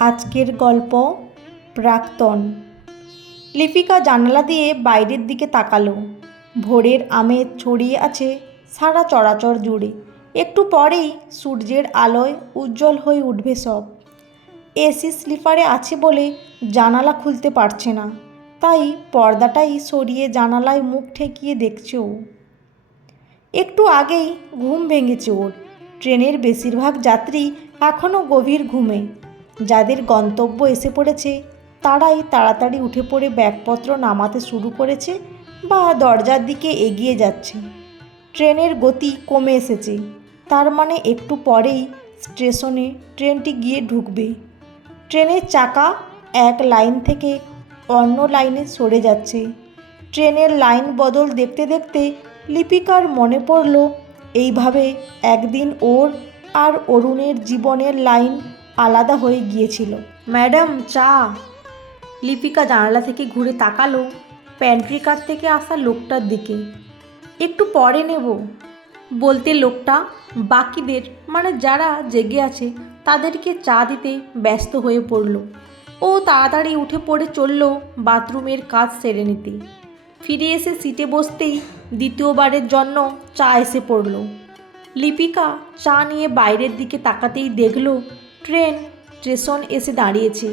আজকের গল্প প্রাক্তন। লিপিকা জানালা দিয়ে বাইরের দিকে তাকালো। ভোরের আমেজ ছড়িয়ে আছে সারা চরাচর জুড়ে। একটু পরেই সূর্যের আলোয় উজ্জ্বল হয়ে উঠবে সব। এসি স্লিপারে আছে বলে জানালা খুলতে পারছে না, তাই পর্দাটাই সরিয়ে জানালায় মুখ ঠেকিয়ে দেখছে ও। একটু আগেই ঘুম ভেঙেছে ওর। ট্রেনের বেশিরভাগ যাত্রী এখনও গভীর ঘুমে। যাদের গন্তব্য এসে পড়েছে তারাই তাড়াতাড়ি উঠে পড়ে ব্যাগপত্র নামাতে শুরু করেছে বা দরজার দিকে এগিয়ে যাচ্ছে। ট্রেনের গতি কমে এসেছে, তার মানে একটু পরেই স্টেশনে ট্রেনটি গিয়ে ঢুকবে। ট্রেনের চাকা এক লাইন থেকে অন্য লাইনে সরে যাচ্ছে। ট্রেনের লাইন বদল দেখতে দেখতে লিপিকার মনে পড়ল এইভাবে একদিন ওর আর অরুণের জীবনের লাইন আলাদা হয়ে গিয়েছিল। ম্যাডাম, চা। লিপিকা জানালা থেকে ঘুরে তাকালো প্যান্ট্রি কার থেকে আসা লোকটার দিকে। একটু পরে নেব বলতে লোকটা বাকিদের মানে যারা জেগে আছে তাদেরকে চা দিতে ব্যস্ত হয়ে পড়ল। ও তাড়াতাড়ি উঠে পড়ে চলল বাথরুমের কাজ সেরে নিতে। ফিরে এসে সিটে বসতেই দ্বিতীয়বারের জন্য চা এসে পড়ল। লিপিকা চা নিয়ে বাইরের দিকে তাকাতেই দেখল ট্রেন স্টেশন এসে দাঁড়িয়েছে।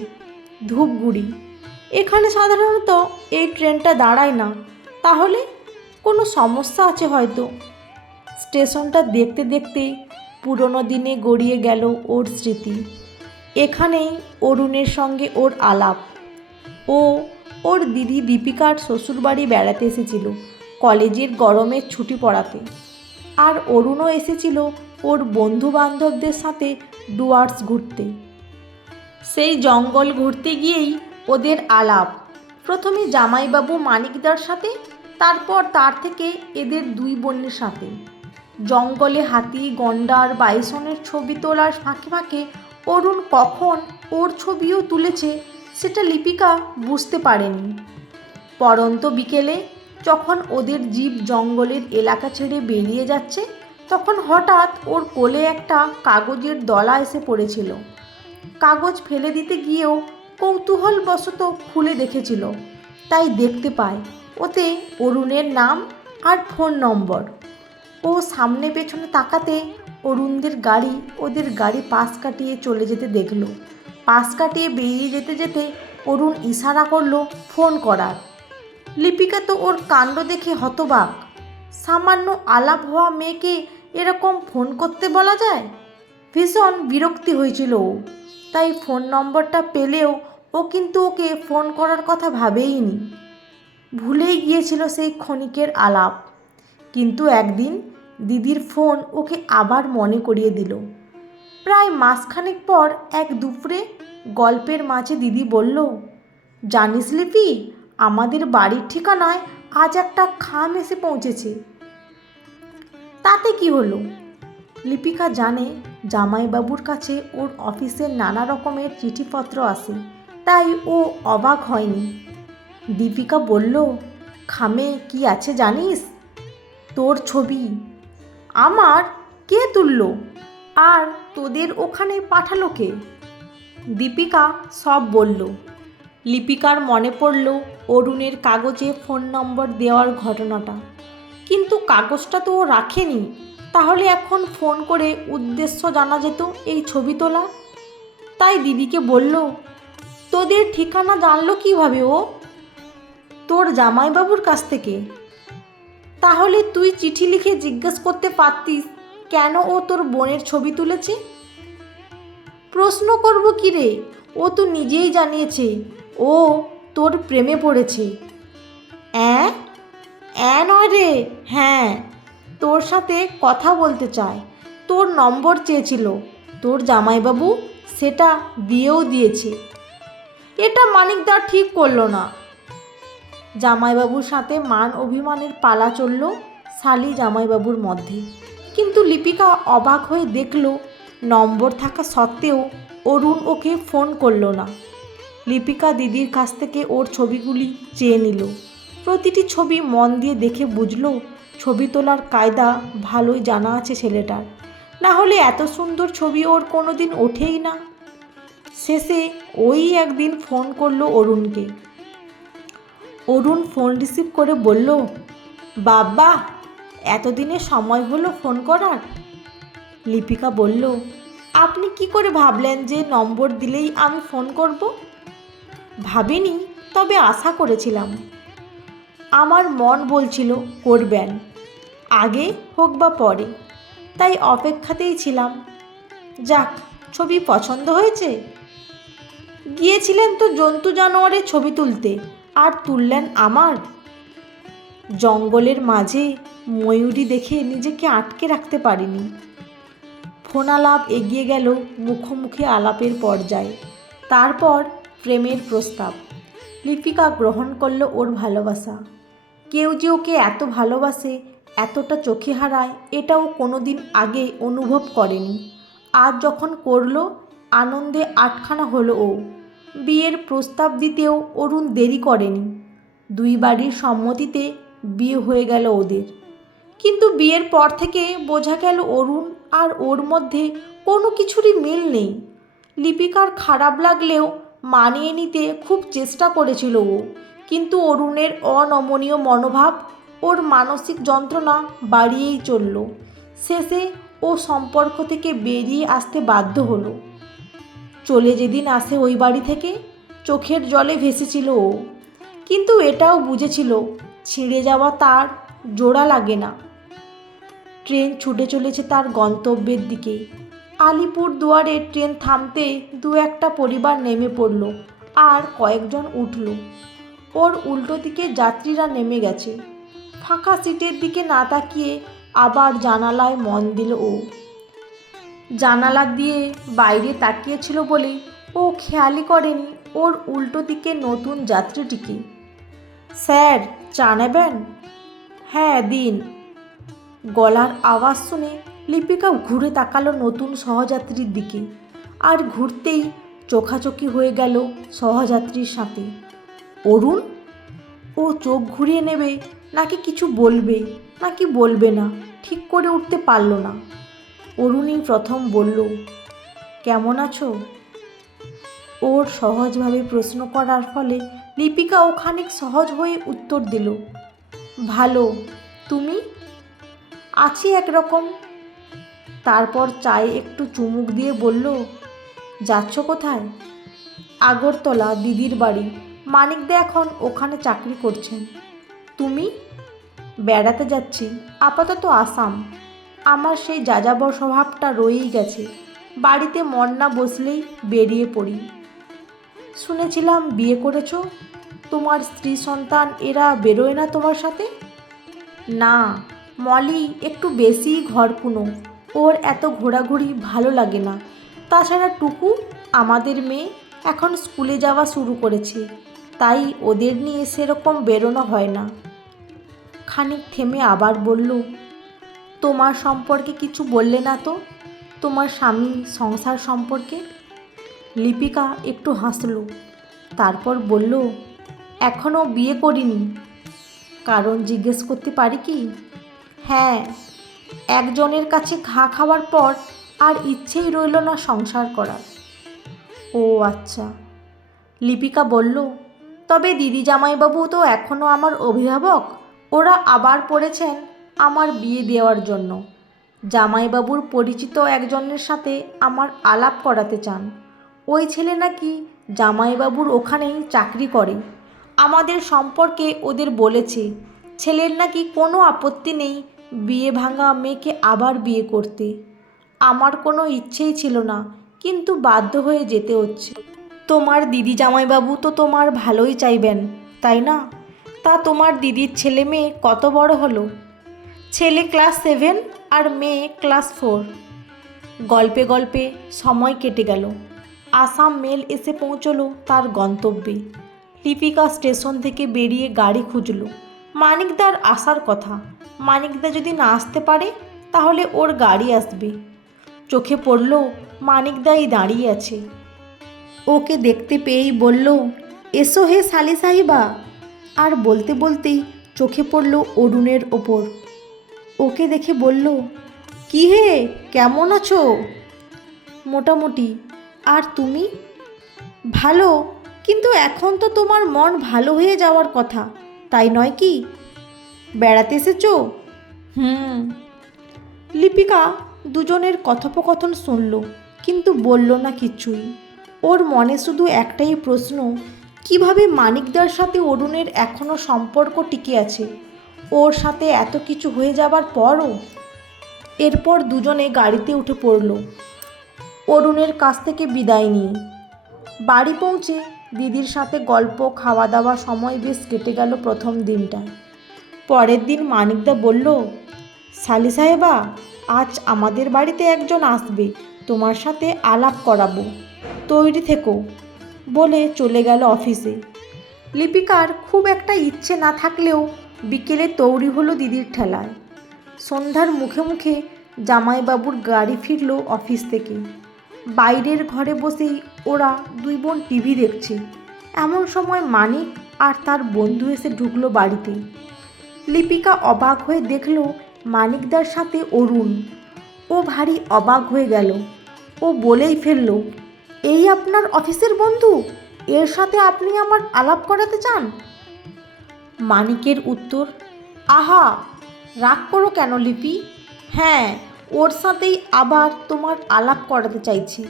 ধূপগুড়ি। এখানে সাধারণত এই ট্রেনটা দাঁড়ায় না, তাহলে কোনো সমস্যা আছে হয়তো। স্টেশনটা দেখতে দেখতে পুরনো দিনে গড়িয়ে গেল ওর স্মৃতি। এখানেই অরুণের সঙ্গে ওর আলাপ। ও ওর দিদি দীপিকার শ্বশুরবাড়ি বেড়াতে এসেছিল কলেজের গরমের ছুটি পড়াতে, আর অরুণও এসেছিল ওর বন্ধু বান্ধবদের সাথে ডুয়ার্স ঘুরতে। সেই জঙ্গল ঘুরতে গিয়েই ওদের আলাপ, প্রথমে জামাইবাবু মানিকদার সাথে, তারপর তার থেকে এদের দুই বোনের সাথে। জঙ্গলে হাতি, গন্ডার, বাইসনের ছবি তোলার ফাঁকে ফাঁকে অরুণ কখন ওর ছবিও তুলেছে সেটা লিপিকা বুঝতে পারেনি। পরন্ত বিকেলে যখন ওদের জিপ জঙ্গলের এলাকা ছেড়ে বেরিয়ে যাচ্ছে, তখন হঠাৎ ওর কোলে একটা কাগজের দলা এসে পড়েছিল। কাগজ ফেলে দিতে গিয়েও কৌতূহলবশত খুলে দেখেছিল, তাই দেখতে পায় ওতে অরুণের নাম আর ফোন নম্বর। ও সামনে পেছনে তাকাতে অরুণদের গাড়ি ওদের গাড়ি পাশ কাটিয়ে চলে যেতে দেখল। পাশ কাটিয়ে বেরিয়ে যেতে যেতে অরুণ ইশারা করলো ফোন করার। লিপিকা তো ওর কাণ্ড দেখে হতবাক। সামান্য আলাপ হওয়া মেয়েকে এরকম ফোন করতে বলা যায়? ভীষণ বিরক্তি হয়েছিল ও, তাই ফোন নম্বরটা পেলেও ও কিন্তু ওকে ফোন করার কথা ভাবেইনি। ভুলেই গিয়েছিল সেই ক্ষণিকের আলাপ। কিন্তু একদিন দিদির ফোন ওকে আবার মনে করিয়ে দিল। প্রায় মাসখানেক পর এক দুপুরে গল্পের মাঝে দিদি বলল, জানিস লিপি, আমাদের বাড়ির ঠিকানায় আজ একটা খাম এসে পৌঁছেছে। তাতে কি হলো? লিপিকা জানে জামাইবাবুর কাছে ওর অফিসের নানা রকমের চিঠিপত্র আসে, তাই ও অবাক হয়নি। দীপিকা বলল, খামে কি আছে জানিস? তোর ছবি। আমার? কে তুললো? আর তোদের ওখানে পাঠালো কে? দীপিকা সব বলল। লিপিকার মনে পড়ল অরুণের কাগজে ফোন নম্বর দেওয়ার ঘটনাটা, কিন্তু কাগজটা তো ও রাখেনি। তাহলে এখন ফোন করে উদ্দেশ্য জানা যেত এই ছবি তোলা। তাই দিদিকে বলল, তোদের ঠিকানা জানলো কিভাবে ও? তোর জামাইবাবুর কাছ থেকে। তাহলে তুই চিঠি লিখে জিজ্ঞেস করতে পারতিস কেন ও তোর বোনের ছবি তুলেছে। প্রশ্ন করব কি রে, ও তো নিজেই জানিয়েছে ও তোর প্রেমে পড়েছে। অ্যাঁ? নয় রে, হ্যাঁ, তোর সাথে কথা বলতে চায়। তোর নম্বর চেয়েছিল তোর জামাইবাবু, সেটা দিয়েও দিয়েছে। এটা মানিকদা ঠিক করলো না। জামাইবাবুর সাথে মান অভিমানের পালা চলল শালি জামাইবাবুর মধ্যে। কিন্তু লিপিকা অবাক হয়ে দেখল নম্বর থাকা সত্ত্বেও অরুণ ওকে ফোন করলো না। লিপিকা দিদির কাছ থেকে ওর ছবিগুলি চেয়ে নিল। প্রতিটি ছবি মন দিয়ে দেখে বুঝল ছবি তোলার কায়দা ভালোই জানা আছে ছেলেটার, না হলে এত সুন্দর ছবি ওর কোনো দিন ওঠেই না। শেষে ওই একদিন ফোন করলো অরুণকে। অরুণ ফোন রিসিভ করে বলল, বাবা এতদিনে সময় হলো ফোন করার। লিপিকা বলল, আপনি কি করে ভাবলেন যে নম্বর দিলেই আমি ফোন করব? ভাবিনি, তবে আশা করেছিলাম। আমার মন বলছিল করবেন, আগে হোক বা পরে, তাই অপেক্ষাতেই ছিলাম। যাক, ছবি পছন্দ হয়েছে? গিয়েছিলেন তো জন্তু জানোয়ারের ছবি তুলতে, আর তুললেন আমার। জঙ্গলের মাঝে ময়ূরী দেখে নিজেকে আটকে রাখতে পারিনি। ফোনালাপ এগিয়ে গেল মুখোমুখি আলাপের পর্যায়ে, তারপর প্রেমের প্রস্তাব। লিপিকা গ্রহণ করল ওর ভালোবাসা। কেউ যে ওকে এত ভালোবাসে, এতটা চোখে হারায়, এটাও কোনো দিন আগে অনুভব করেনি। আজ যখন করল, আনন্দে আটখানা হলো ও। বিয়ের প্রস্তাব দিতেও অরুণ দেরি করেনি। দুই বাড়ির সম্মতিতে বিয়ে হয়ে গেল ওদের। কিন্তু বিয়ের পর থেকে বোঝা গেল অরুণ আর ওর মধ্যে কোনো কিছুরই মিল নেই। লিপিকার খারাপ লাগলেও মানিয়ে নিতে খুব চেষ্টা করেছিল ও, কিন্তু অরুণের অনমনীয় মনোভাব ওর মানসিক যন্ত্রণা বাড়িয়েই চলল। শেষে ও সম্পর্ক থেকে বেরিয়ে আসতে বাধ্য হলো। চলে যেদিন আসে ওই বাড়ি থেকে, চোখের জলে ভেসেছিল ও, কিন্তু এটাও বুঝেছিল ছিঁড়ে যাওয়া তার জোড়া লাগে না। ট্রেন ছুটে চলেছে তার গন্তব্যের দিকে। আলিপুর দুয়ারে ট্রেন থামতে দু একটা পরিবার নেমে পড়ল, আর কয়েকজন উঠল। ওর উল্টো দিকে যাত্রীরা নেমে গেছে। ফাঁকা সিটের দিকে না তাকিয়ে আবার জানালায় মন দিল ও। জানালা দিয়ে বাইরে তাকিয়েছিল বলে ও খেয়ালই করেনি ওর উল্টো দিকে নতুন যাত্রীটিকে। স্যার, চা নেবেন? হ্যাঁ দিন। গলার আওয়াজ শুনে লিপিকা ঘুরে তাকালো নতুন সহযাত্রীর দিকে, আর ঘুরতেই চোখাচোখি হয়ে গেল সহযাত্রীর সাথে। অরুণ? ও চোখ ঘুরিয়ে নেবে নাকি কিছু বলবে নাকি বলবে না ঠিক করে উঠতে পারল না। অরুণই প্রথম বলল, কেমন আছো? ওর সহজভাবে প্রশ্ন করার ফলে লিপিকাও খানিক সহজ হয়ে উত্তর দিল, ভালো। তুমি? আছি একরকম। তারপর চায়ে একটু চুমুক দিয়ে বলল, যাচ্ছ কোথায়? আগরতলা, দিদির বাড়ি। মানিকদা এখন ওখানে চাকরি করছেন। তুমি? বেড়াতে যাচ্ছি, আপাতত আসাম। আমার সেই যাযাবর স্বভাবটা রয়েই গেছে, বাড়িতে মন না বসলেই বেরিয়ে পড়ি। শুনেছিলাম বিয়ে করেছো, তোমার স্ত্রী সন্তান এরা বেরোয় না তোমার সাথে? না, মলি একটু বেশিই ঘরকুনো, ওর এত ঘোরাঘুরি ভালো লাগে না। তাছাড়া টুকু, আমাদের মেয়ে, এখন স্কুলে যাওয়া শুরু করেছে, তাই ওদের নিয়ে সেরকম বেরোনো হয় না। খানিক থেমে আবার বলল, তোমার সম্পর্কে কিছু বললে না তো, তোমার স্বামী সংসার সম্পর্কে? লিপিকা একটু হাসল, তারপর বলল, এখনও বিয়ে করিনি। কারণ জিজ্ঞেস করতে পারি কি? হ্যাঁ, একজনের কাছে ঘা খাওয়ার পর আর ইচ্ছেই রইল না সংসার করার। ও আচ্ছা। লিপিকা বলল, তবে দিদি জামাইবাবু তো এখনও আমার অভিভাবক। ওরা আবার পড়েছেন আমার বিয়ে দেওয়ার জন্য। জামাইবাবুর পরিচিত একজনের সাথে আমার আলাপ করাতে চান। ওই ছেলে নাকি জামাইবাবুর ওখানেই চাকরি করে। আমাদের সম্পর্কে ওদের বলেছে, ছেলের নাকি কোনো আপত্তি নেই বিয়ে ভাঙা মেয়েকে আবার বিয়ে করতে। আমার কোনো ইচ্ছেই ছিল না, কিন্তু বাধ্য হয়ে যেতে হচ্ছে। তোমার দিদি জামাইবাবু তো তোমার ভালোই চাইবেন, তাই না? তা তোমার দিদির ছেলে মেয়ে কত বড় হলো? ছেলে ক্লাস 7 আর মেয়ে ক্লাস 4। গল্পে গল্পে সময় কেটে গেল। আসাম মেল এসে পৌঁছলো তার গন্তব্যে। লিপিকা স্টেশন থেকে বেরিয়ে গাড়ি খুঁজল। মানিকদার আসার কথা। মানিকদা যদি না আসতে পারে তাহলে ওর গাড়ি আসবে। চোখে পড়ল মানিকদাই দাঁড়িয়ে আছে। ওকে দেখতে পেয়েই বলল, এসো হে সালি সাহিবা। আর বলতে বলতেই চোখে পড়ল অরুণের ওপর। ওকে দেখে বলল, কি হে, কেমন আছো? মোটামুটি। আর তুমি? ভালো, কিন্তু এখন তো তোমার মন ভালো হয়ে যাওয়ার কথা, তাই নয় কি? বেড়াতে এসেছো? হুম। লিপিকা দুজনের কথোপকথন শুনল, কিন্তু বলল না কিছুই। ওর মনে শুধু একটাই প্রশ্ন, কিভাবে মানিকদার সাথে অরুণের এখনও সম্পর্ক টিকে আছে, ওর সাথে এত কিছু হয়ে যাবার পরও। এরপর দুজনে গাড়িতে উঠে পড়ল অরুণের কাছ থেকে বিদায় নিয়ে। বাড়ি পৌঁছে দিদির সাথে গল্প, খাওয়া দাওয়া, সময় বেশ কেটে গেল প্রথম দিনটা। পরের দিন মানিকদা বলল, সালি সাহেবা, আজ আমাদের বাড়িতে একজন আসবে, তোমার সাথে আলাপ করাবো, তৈরি থেকো, বলে চলে গেল অফিসে। লিপিকার খুব একটা ইচ্ছে না থাকলেও বিকেলে তৈরি হলো দিদির ঠেলায়। সন্ধ্যার মুখে মুখে জামাইবাবুর গাড়ি ফিরল অফিস থেকে। বাইরের ঘরে বসেই ওরা দুই বোন টিভি দেখছে। এমন সময় মানিক আর তার বন্ধু এসে ঢুকলো বাড়িতে। লিপিকা অবাক হয়ে দেখল মানিকদার সাথে অরুণ। ও ভারী অবাক হয়ে গেল। ও বলেই ফেলল, এই আপনার অফিসের বন্ধু? এর সাথে আপনি আমার আলাপ করাতে চান? মানিকের উত্তর, আহা, রাগ করো কেন লিপি? হ্যাঁ, ওর সাথেই আবার তোমার আলাপ করাতে চাইছি।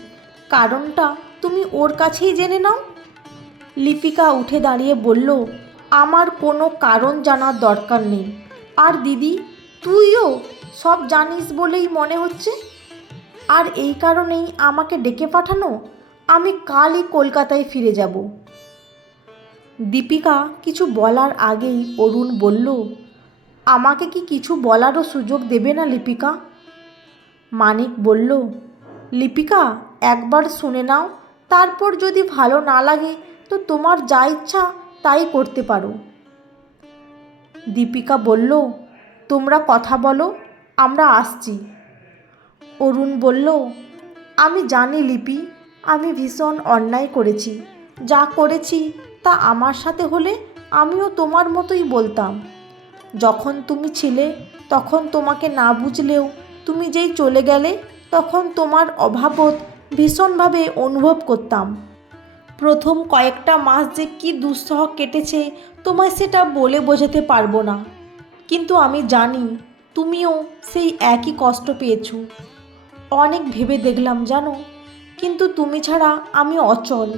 কারণটা তুমি ওর কাছেই জেনে নাও। লিপিকা উঠে দাঁড়িয়ে বলল, আমার কোনো কারণ জানার দরকার নেই। আর দিদি, তুইও সব জানিস বলেই মনে হচ্ছে। আর এই কারণেই আমাকে ডেকে পাঠানো? আমি কালই কলকাতায় ফিরে যাব। দীপিকা কিছু বলার আগেই অরুণ বলল, আমাকে কি কিছু বলারও সুযোগ দেবে না লিপিকা? মানিক বলল, লিপিকা, একবার শুনে নাও, তারপর যদি ভালো না লাগে তো তোমার যা ইচ্ছা তাই করতে পারো। দীপিকা বলল, তোমরা কথা বলো, আমরা আসছি। অরুণ বলল, আমি জানি লিপি, আমি ভীষণ অন্যায় করেছি। যা করেছি তা আমার সাথে হলে আমিও তোমার মতোই বলতাম। যখন তুমি ছিলে তখন তোমাকে না বুঝলেও তুমি যেই চলে গেলে তখন তোমার অভাববোধ ভীষণভাবে অনুভব করতাম। প্রথম কয়েকটা মাস যে কী দুঃসহ কেটেছে তোমায় সেটা বলে বোঝাতে পারবো না। কিন্তু আমি জানি তুমিও সেই একই কষ্ট পেয়েছো। অনেক ভেবে দেখলাম জানো, কিন্তু তুমি ছাড়া আমি অচল।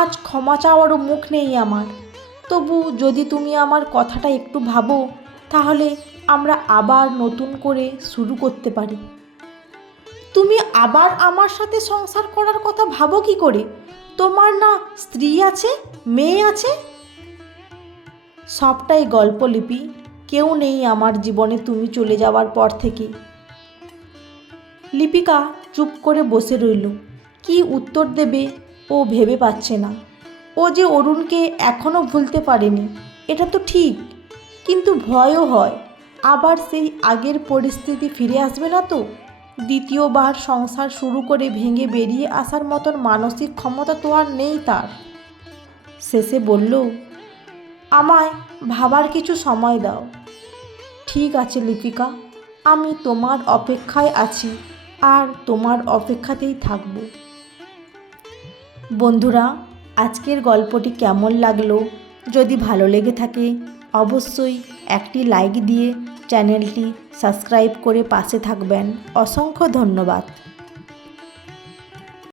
আজ ক্ষমা চাওয়ারও মুখ নেই আমার। তবু যদি তুমি আমার কথাটা একটু ভাবো, তাহলে আমরা আবার নতুন করে শুরু করতে পারি। তুমি আবার আমার সাথে সংসার করার কথা ভাবো কি করে? তোমার না স্ত্রী আছে, মেয়ে আছে? সবটাই গল্প লিপি, কেউ নেই আমার জীবনে তুমি চলে যাওয়ার পর থেকে। লিপিকা চুপ করে বসে রইল। কি উত্তর দেবে ও ভেবে পাচ্ছে না। ও যে অরুণকে এখনও ভুলতে পারেনি এটা তো ঠিক, কিন্তু ভয়ও হয় আবার সেই আগের পরিস্থিতি ফিরে আসবে না তো। দ্বিতীয়বার সংসার শুরু করে ভেঙে বেরিয়ে আসার মতন মানসিক ক্ষমতা তো আর নেই তার। শেষে বলল, আমায় ভাবার কিছু সময় দাও। ঠিক আছে লিপিকা, আমি তোমার অপেক্ষায় আছি আর তোমার অপেক্ষাতেই থাকব। বন্ধুরা, আজকের গল্পটি কেমন লাগলো? যদি ভালো লেগে থাকে অবশ্যই একটি লাইক দিয়ে চ্যানেলটি সাবস্ক্রাইব করে পাশে থাকবেন। অসংখ্য ধন্যবাদ।